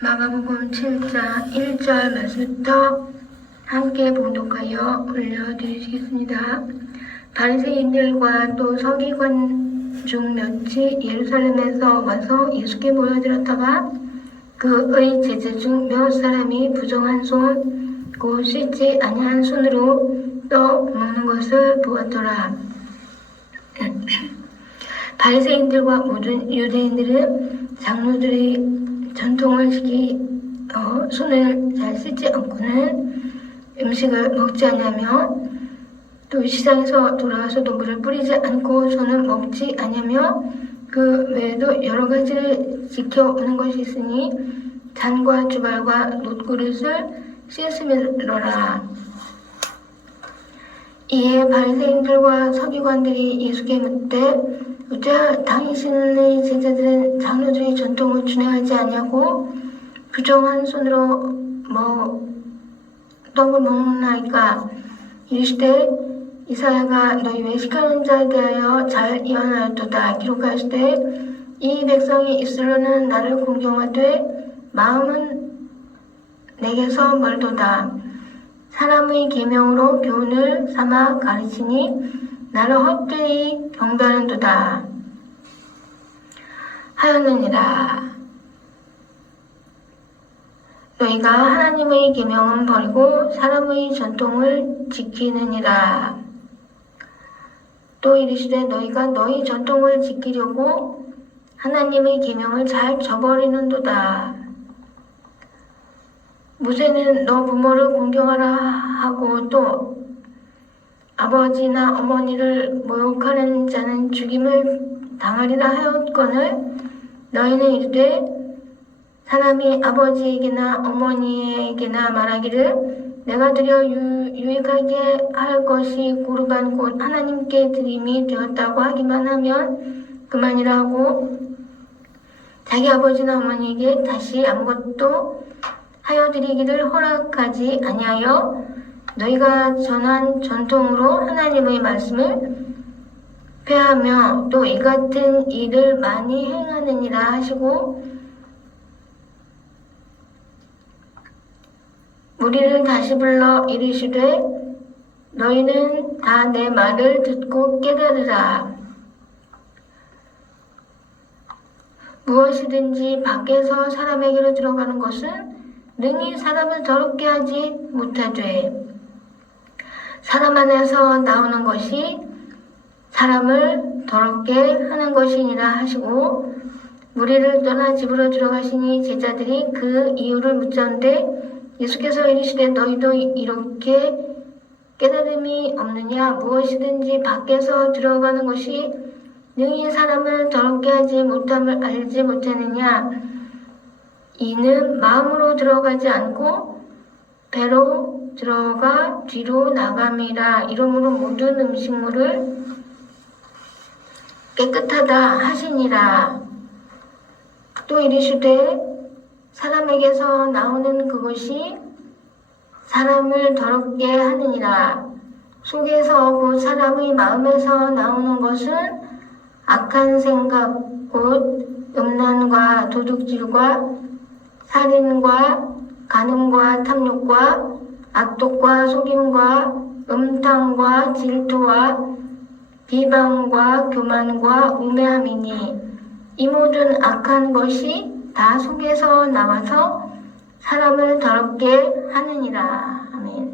마가복음 7장 1절 말씀부터 함께 봉독하여 올려드리겠습니다. 바리새인들과 또 서기관 중 몇이 예루살렘에서 와서 예수께 모여들었다가 그의 제자 중 몇 사람이 부정한 손, 곧 씻지 아니한 손으로 떠 먹는 것을 보았더라. 바리새인들과 모든 유대인들은 장로들이 전통을 손을 잘 씻지 않고는 음식을 먹지 아니하며 또 시장에서 돌아와서도 물을 뿌리지 않고 손을 먹지 아니하며 그 외에도 여러 가지를 지켜오는 것이 있으니 잔과 주발과 놋그릇을 씻음이로라. 이에 바리새인들과 서기관들이 예수께 묻되 어찌하여 당신의 제자들은 장로들의 전통을 준행하지 아니하고 부정한 손으로 떡을 먹나이까? 이르시되 이사야가 너희 외식하는 자에 대하여 잘 예언하였도다. 기록하시되 이 백성이 입술로는 나를 공경하되 마음은 내게서 멀도다. 사람의 계명으로 교훈을 삼아 가르치니 나를 헛되이 경배하는도다 하였느니라. 너희가 하나님의 계명은 버리고 사람의 전통을 지키느니라. 또 이르시되 너희가 너희 전통을 지키려고 하나님의 계명을 잘 저버리는도다. 모세는 너 부모를 공경하라 하고 또 아버지나 어머니를 모욕하는 자는 죽임을 당하리라 하였거늘 너희는 이르되 사람이 아버지에게나 어머니에게나 말하기를 내가 드려 유익하게 할 것이 고르반 곧 하나님께 드림이 되었다고 하기만 하면 그만이라 하고 자기 아버지나 어머니에게 다시 아무것도 하여 드리기를 허락하지 아니하여 너희가 전한 전통으로 하나님의 말씀을 폐하며 또 이 같은 일을 많이 행하느니라 하시고 무리를 다시 불러 이르시되 너희는 다 내 말을 듣고 깨달으라. 무엇이든지 밖에서 사람에게로 들어가는 것은 능히 사람을 더럽게 하지 못하되 사람 안에서 나오는 것이 사람을 더럽게 하는 것이니라 하시고 무리를 떠나 집으로 들어가시니 제자들이 그 이유를 묻자는데 예수께서 이르시되 너희도 이렇게 깨달음이 없느냐? 무엇이든지 밖에서 들어가는 것이 능히 사람을 더럽게 하지 못함을 알지 못하느냐? 이는 마음으로 들어가지 않고 배로 들어가 뒤로 나감이라. 이러므로 모든 음식물을 깨끗하다 하시니라. 또 이르시되 사람에게서 나오는 그것이 사람을 더럽게 하느니라. 속에서 곧 사람의 마음에서 나오는 것은 악한 생각 곧 음란과 도둑질과 살인과 간음과 탐욕과 악독과 속임과 음탕과 질투와 비방과 교만과 우매함이니 이 모든 악한 것이 다 속에서 나와서 사람을 더럽게 하느니라. 아멘.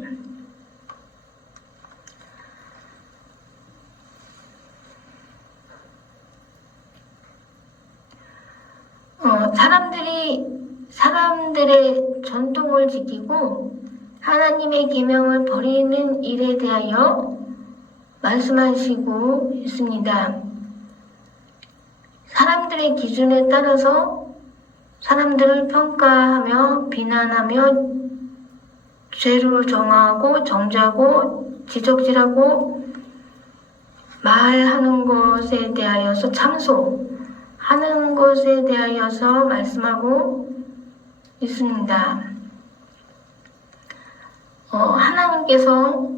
사람들의 전통을 지키고 하나님의 계명을 버리는 일에 대하여 말씀하시고 있습니다. 사람들의 기준에 따라서 사람들을 평가하며 비난하며 죄를 정하고 정죄하고 지적질하고 말하는 것에 대하여서 참소하는 것에 대하여서 말씀하고 있습니다. 하나님께서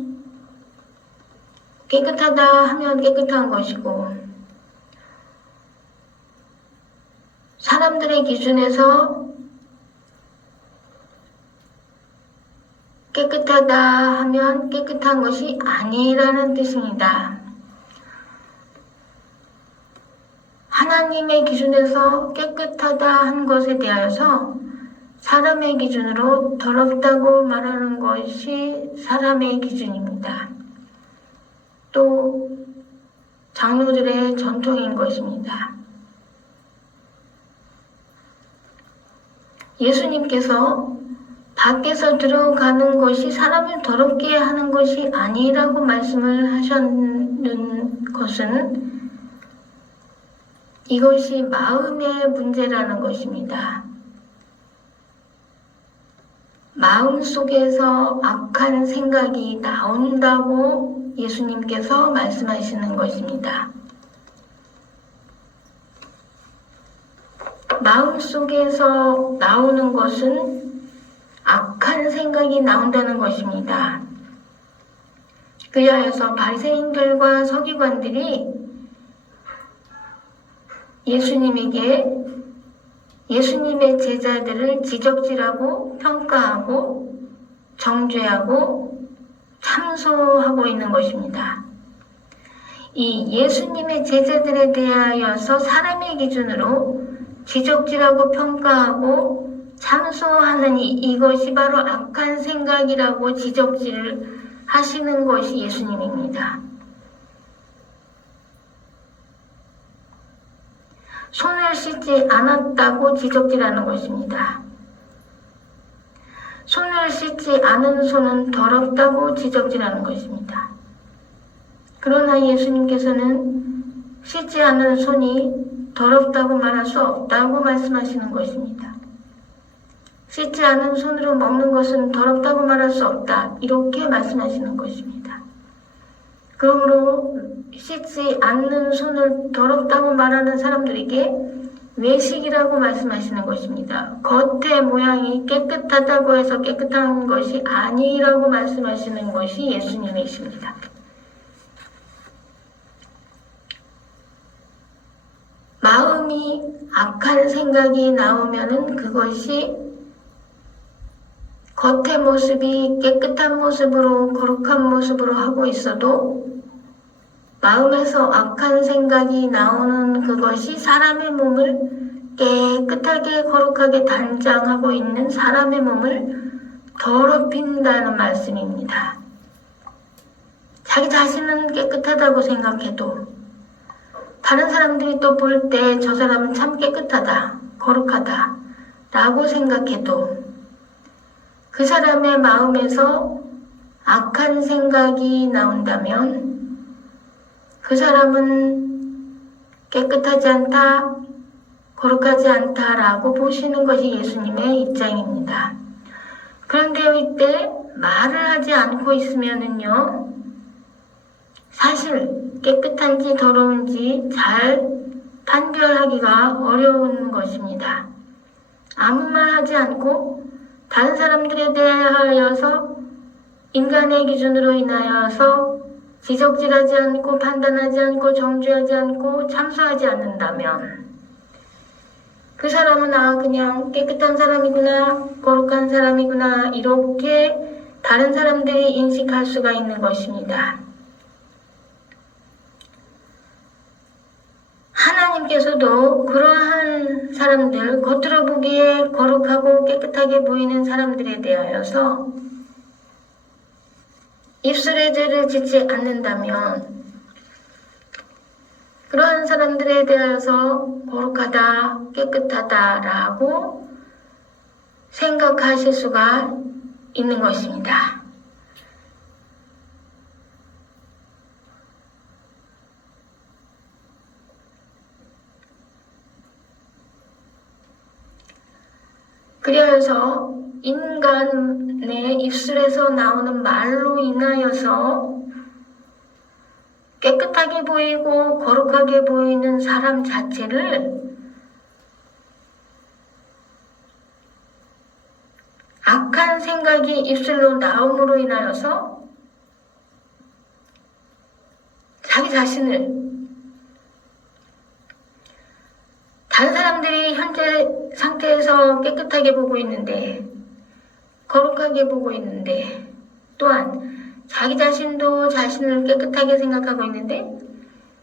깨끗하다 하면 깨끗한 것이고 사람들의 기준에서 깨끗하다 하면 깨끗한 것이 아니라는 뜻입니다. 하나님의 기준에서 깨끗하다 한 것에 대하여서 사람의 기준으로 더럽다고 말하는 것이 사람의 기준입니다. 또 장로들의 전통인 것입니다. 예수님께서 밖에서 들어가는 것이 사람을 더럽게 하는 것이 아니라고 말씀을 하셨는 것은 이것이 마음의 문제라는 것입니다. 마음 속에서 악한 생각이 나온다고 예수님께서 말씀하시는 것입니다. 마음 속에서 나오는 것은 악한 생각이 나온다는 것입니다. 그리하여서 바리새인들과 서기관들이 예수님의 제자들을 지적질하고 평가하고 정죄하고 참소하고 있는 것입니다. 이 예수님의 제자들에 대하여서 사람의 기준으로 지적질하고 평가하고 참소하느니 이것이 바로 악한 생각이라고 지적질을 하시는 것이 예수님입니다. 손을 씻지 않았다고 지적질하는 것입니다. 손을 씻지 않은 손은 더럽다고 지적질하는 것입니다. 그러나 예수님께서는 씻지 않은 손이 더럽다고 말할 수 없다고 말씀하시는 것입니다. 씻지 않은 손으로 먹는 것은 더럽다고 말할 수 없다. 이렇게 말씀하시는 것입니다. 그러므로 씻지 않는 손을 더럽다고 말하는 사람들에게 외식이라고 말씀하시는 것입니다. 겉의 모양이 깨끗하다고 해서 깨끗한 것이 아니라고 말씀하시는 것이 예수님이십니다. 마음이 악한 생각이 나오면은 그것이 겉의 모습이 깨끗한 모습으로 거룩한 모습으로 하고 있어도 마음에서 악한 생각이 나오는 그것이 사람의 몸을 깨끗하게 거룩하게 단장하고 있는 사람의 몸을 더럽힌다는 말씀입니다. 자기 자신은 깨끗하다고 생각해도 다른 사람들이 또 볼 때 저 사람은 참 깨끗하다, 거룩하다 라고 생각해도 그 사람의 마음에서 악한 생각이 나온다면 그 사람은 깨끗하지 않다, 거룩하지 않다라고 보시는 것이 예수님의 입장입니다. 그런데 이때 말을 하지 않고 있으면은요, 사실 깨끗한지 더러운지 잘 판별하기가 어려운 것입니다. 아무 말 하지 않고 다른 사람들에 대하여서 인간의 기준으로 인하여서 지적질하지 않고 판단하지 않고 정죄하지 않고 참소하지 않는다면 그 사람은 그냥 깨끗한 사람이구나, 거룩한 사람이구나 이렇게 다른 사람들이 인식할 수가 있는 것입니다. 하나님께서도 그러한 사람들, 겉으로 보기에 거룩하고 깨끗하게 보이는 사람들에 대하여서 입술에 죄를 짓지 않는다면 그러한 사람들에 대하여서 거룩하다, 깨끗하다라고 생각하실 수가 있는 것입니다. 그래서 인간의 입술에서 나오는 말로 인하여서 깨끗하게 보이고 거룩하게 보이는 사람 자체를 악한 생각이 입술로 나옴으로 인하여서 자기 자신을 다른 사람들이 현재 상태에서 깨끗하게 보고 있는데, 거룩하게 보고 있는데, 또한 자기 자신도 자신을 깨끗하게 생각하고 있는데,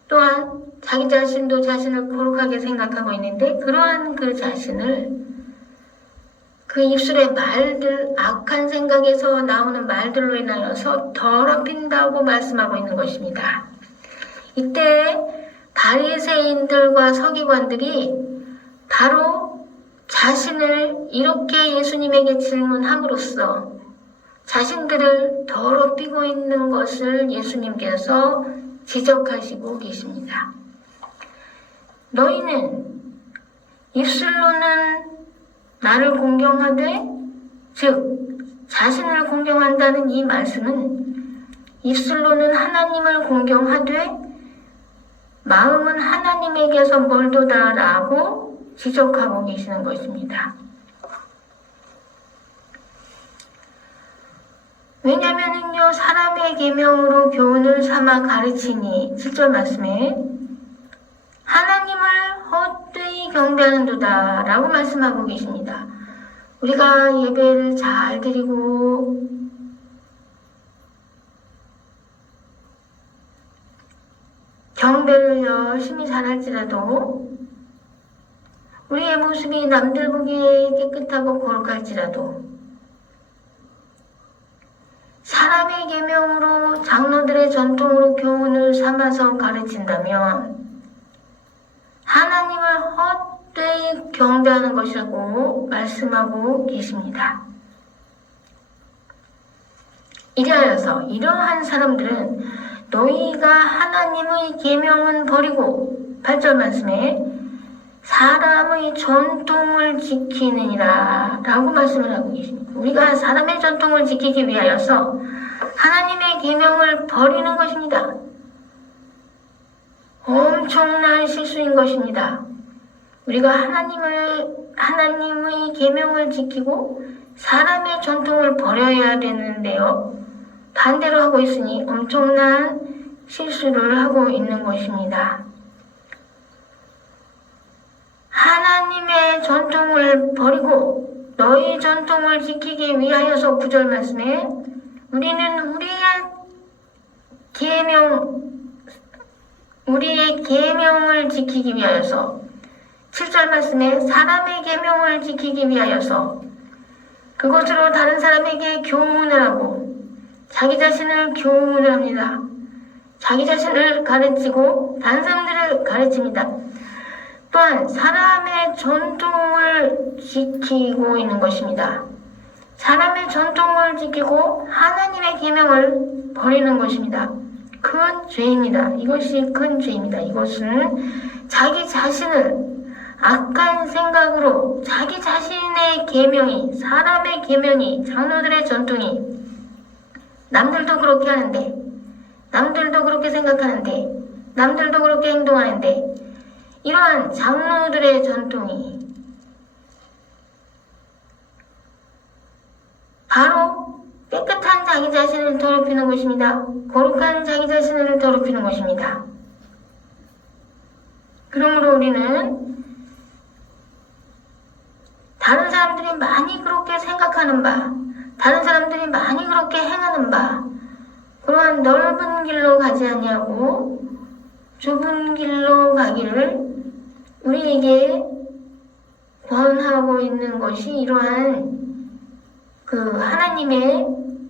또한 자기 자신도 자신을 거룩하게 생각하고 있는데, 그러한 그 자신을 그 입술의 말들, 악한 생각에서 나오는 말들로 인하여서 더럽힌다고 말씀하고 있는 것입니다. 이때 바리새인들과 서기관들이 바로 자신을 이렇게 예수님에게 질문함으로써 자신들을 더럽히고 있는 것을 예수님께서 지적하시고 계십니다. 너희는 입술로는 나를 공경하되, 즉 자신을 공경한다는 이 말씀은 입술로는 하나님을 공경하되 마음은 하나님에게서 멀도다라고 지적하고 계시는 것입니다. 왜냐하면요, 사람의 계명으로 교훈을 삼아 가르치니 7절 말씀에 하나님을 헛되이 경배하는도다 라고 말씀하고 계십니다. 우리가 예배를 잘 드리고 경배를 열심히 잘할지라도, 우리의 모습이 남들 보기에 깨끗하고 거룩할지라도, 사람의 계명으로 장로들의 전통으로 교훈을 삼아서 가르친다면 하나님을 헛되이 경배하는 것이라고 말씀하고 계십니다. 이리하여서 이러한 사람들은 너희가 하나님의 계명은 버리고 8절 말씀에 사람의 전통을 지키느니라 라고 말씀을 하고 계십니다. 우리가 사람의 전통을 지키기 위하여서 하나님의 계명을 버리는 것입니다. 엄청난 실수인 것입니다. 우리가 하나님의 계명을 지키고 사람의 전통을 버려야 되는데요, 반대로 하고 있으니 엄청난 실수를 하고 있는 것입니다. 하나님의 전통을 버리고 너희 전통을 지키기 위하여서 9절 말씀에 우리는 우리의 계명을 지키기 위하여서, 7절 말씀에 사람의 계명을 지키기 위하여서 그것으로 다른 사람에게 교훈을 하고 자기 자신을 교훈을 합니다. 자기 자신을 가르치고 다른 사람들을 가르칩니다. 또한 사람의 전통을 지키고 있는 것입니다. 사람의 전통을 지키고 하나님의 계명을 버리는 것입니다. 큰 죄입니다. 이것이 큰 죄입니다. 이것은 자기 자신을 악한 생각으로 자기 자신의 계명이, 사람의 계명이, 장로들의 전통이 남들도 그렇게 하는데, 남들도 그렇게 생각하는데, 남들도 그렇게 행동하는데, 이러한 장로들의 전통이 바로 깨끗한 자기 자신을 더럽히는 것입니다. 거룩한 자기 자신을 더럽히는 것입니다. 그러므로 우리는 다른 사람들이 많이 그렇게 생각하는 바, 다른 사람들이 많이 그렇게 행하는 바, 그러한 넓은 길로 가지 아니하고 좁은 길로 가기를 우리에게 권하고 있는 것이 이러한 그 하나님의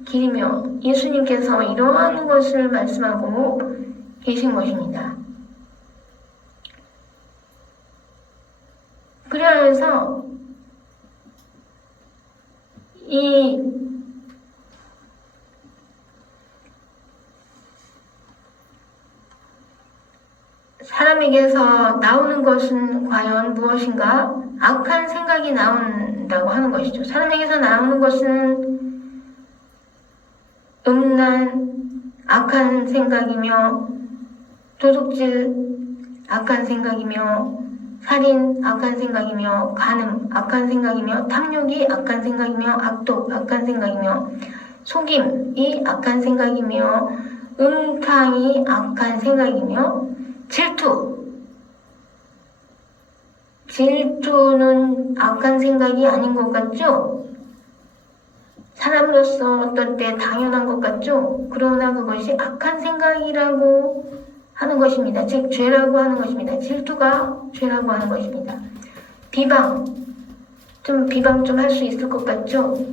길이며 예수님께서 이러한 것을 말씀하고 계신 것입니다. 그래서 이 사람에게서 나오는 것은 과연 무엇인가? 악한 생각이 나온다고 하는 것이죠. 사람에게서 나오는 것은 음란, 악한 생각이며, 도둑질, 악한 생각이며, 살인, 악한 생각이며, 간음, 악한 생각이며, 탐욕이 악한 생각이며, 악독, 악한 생각이며, 속임이 악한 생각이며, 음탕이 악한 생각이며, 질투, 질투는 악한 생각이 아닌 것 같죠? 사람으로서 어떨 때 당연한 것 같죠? 그러나 그것이 악한 생각이라고 하는 것입니다. 즉 죄라고 하는 것입니다. 질투가 죄라고 하는 것입니다. 비방 좀 할 수 있을 것 같죠?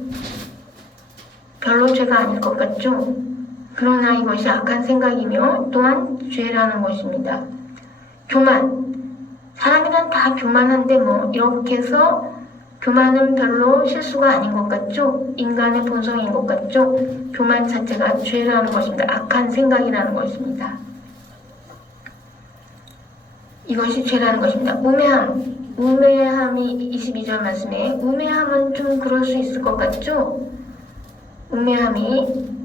별로 죄가 아닐 것 같죠? 그러나 이것이 악한 생각이며 또한 죄라는 것입니다. 교만, 사람이란 다 교만한데 뭐 이렇게 해서 교만은 별로 실수가 아닌 것 같죠? 인간의 본성인 것 같죠? 교만 자체가 죄라는 것입니다. 악한 생각이라는 것입니다. 이것이 죄라는 것입니다. 우매함이 22절 말씀에 우매함은 좀 그럴 수 있을 것 같죠? 우매함이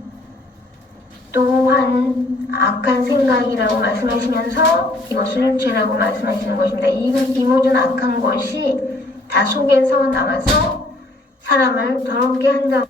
또한 악한 생각이라고 말씀하시면서 이것을 죄라고 말씀하시는 것입니다. 이 모든 악한 것이 다 속에서 나와서 사람을 더럽게 한다.